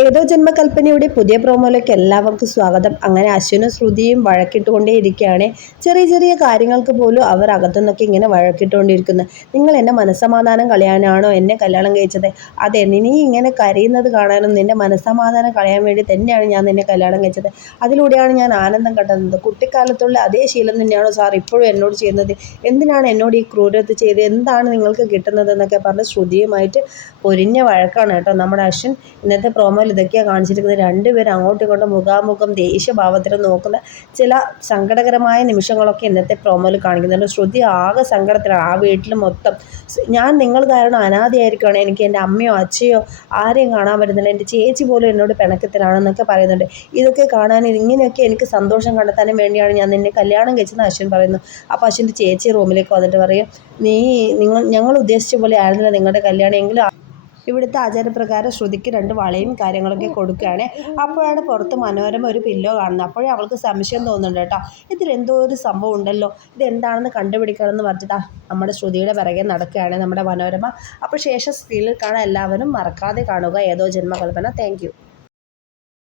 ഏതോ ജന്മകൽപ്പനയുടെ പുതിയ പ്രോമോയിലേക്ക് എല്ലാവർക്കും സ്വാഗതം. അങ്ങനെ അശ്വിനും ശ്രുതിയും വഴക്കിട്ടുകൊണ്ടേയിരിക്കുകയാണ്. ചെറിയ ചെറിയ കാര്യങ്ങൾക്ക് പോലും അവർ അകത്തുനിന്നൊക്കെ ഇങ്ങനെ വഴക്കിട്ടുകൊണ്ടിരിക്കുന്നു. നിങ്ങൾ എന്നെ മനസ്സമാധാനം കളയാനാണോ എന്നെ കല്യാണം കഴിച്ചത്? അതെ നീ ഇങ്ങനെ കരയുന്നത് കാണാനും നിന്റെ മനസ്സമാധാനം കളയാൻ വേണ്ടി തന്നെയാണ് ഞാൻ നിന്നെ കല്യാണം കഴിച്ചത്. അതിലൂടെയാണ് ഞാൻ ആനന്ദം കണ്ടെത്തുന്നത് കുട്ടിക്കാലത്തുള്ള അതേ ശീലം തന്നെയാണോ സാർ ഇപ്പോഴും എന്നോട് ചെയ്യുന്നത്? എന്തിനാണ് എന്നോട് ഈ ക്രൂരത ചെയ്ത് എന്താണ് നിങ്ങൾക്ക് കിട്ടുന്നത് എന്നൊക്കെ പറഞ്ഞ് ശ്രുതിയുമായിട്ട് പൊരിഞ്ഞ വഴക്കാണ് കേട്ടോ നമ്മുടെ അശ്വിൻ. ഇന്നത്തെ പ്രോമോയിൽ ഇതൊക്കെയാണ് കാണിച്ചിരിക്കുന്നത്. രണ്ടുപേരും അങ്ങോട്ടും ഇങ്ങോട്ടും മുഖാമുഖം ദേഷ്യഭാവത്തിൽ നോക്കുന്ന ചില സങ്കടകരമായ നിമിഷങ്ങളൊക്കെ ഇന്നത്തെ പ്രോമോയിൽ കാണിക്കുന്നുണ്ട്. ശ്രുതി ആകെ സങ്കടത്തിലാണ്. ആ വീട്ടിൽ മൊത്തം ഞാൻ നിങ്ങൾ കാരണം അനാഥയായിരിക്കുകയാണ് എനിക്ക് എന്റെ അമ്മയോ അച്ഛയോ ആരെയും കാണാൻ പറ്റുന്നില്ല. എന്റെ ചേച്ചി പോലും എന്നോട് പിണക്കത്തിലാണെന്നൊക്കെ പറയുന്നുണ്ട്. ഇതൊക്കെ കാണാൻ ഇങ്ങനെയൊക്കെ എനിക്ക് സന്തോഷം കണ്ടെത്താനും വേണ്ടിയാണ് ഞാൻ നിന്നെ കല്യാണം കഴിച്ചെന്ന് അശ്വിൻ പറയുന്നു. അപ്പോൾ അശ്വിന്റെ ചേച്ചി റൂമിലേക്ക് വന്നിട്ട് പറയും നീ നിങ്ങൾ ഞങ്ങൾ ഉദ്ദേശിച്ച പോലെ ആയിരുന്നില്ല നിങ്ങളുടെ കല്യാണം. എങ്കിലും ഇവിടുത്തെ ആചാരപ്രകാരം ശ്രുതിക്ക് രണ്ട് വളയും കാര്യങ്ങളൊക്കെ കൊടുക്കുകയാണ്. അപ്പോഴാണ് പുറത്ത് മനോരമ ഒരു പില്ലോ കാണുന്നത്. അപ്പോഴേ അവൾക്ക് സംശയം തോന്നുന്നുണ്ട് കേട്ടോ. ഇതിലെന്തോ ഒരു സംഭവം ഉണ്ടല്ലോ. ഇതെന്താണെന്ന് കണ്ടുപിടിക്കണം എന്ന് പറഞ്ഞിട്ടാ നമ്മുടെ ശ്രുതിയുടെ പിറകെ നടക്കുകയാണ് നമ്മുടെ മനോരമ. അപ്പോൾ ശേഷം സ്ക്രീനിൽ കാണാൻ എല്ലാവരും മറക്കാതെ കാണുക. ഏതോ ജന്മകൽപ്പന. താങ്ക്